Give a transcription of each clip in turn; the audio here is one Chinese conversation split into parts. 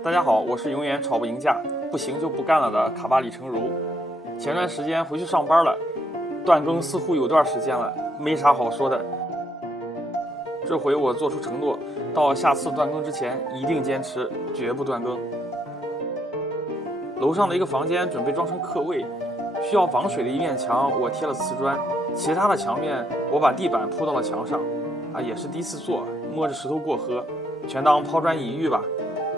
大家好，我是永远吵不赢架、不行就不干了的卡巴里程如。前段时间回去上班了，断更似乎有段时间了，没啥好说的。这回我做出承诺，到下次断更之前一定坚持，绝不断更。楼上的一个房间准备装成客卫，需要防水的一面墙我贴了瓷砖，其他的墙面我把地板铺到了墙上。也是第一次做，摸着石头过河，全当抛砖引玉吧。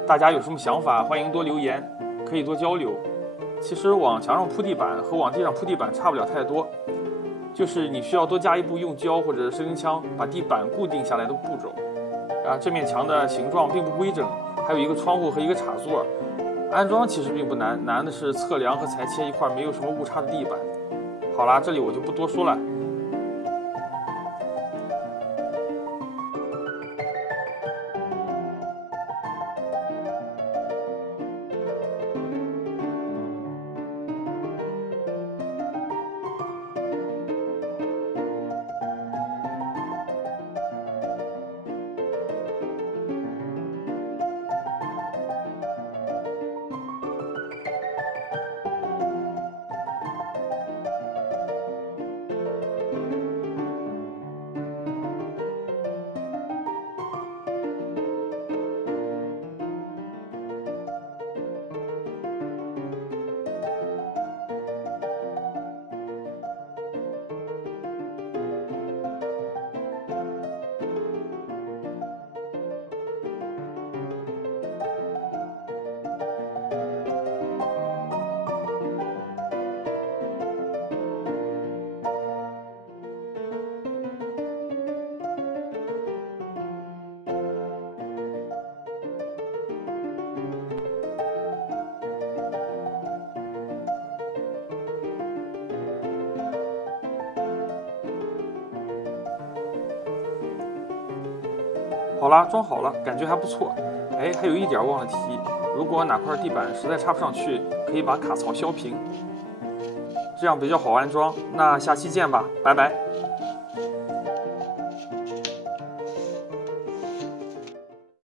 大家有什么想法，欢迎多留言，可以多交流。其实往墙上铺地板和往地上铺地板差不了太多，就是你需要多加一步用胶或者石英枪把地板固定下来的步骤。这面墙的形状并不规整，还有一个窗户和一个插座。安装其实并不难，难的是测量和裁切一块没有什么误差的地板。好啦，这里我就不多说了。好啦，装好了，感觉还不错。还有一点忘了提，如果哪块地板实在插不上去，可以把卡槽削平，这样比较好安装。那下期见吧，拜拜。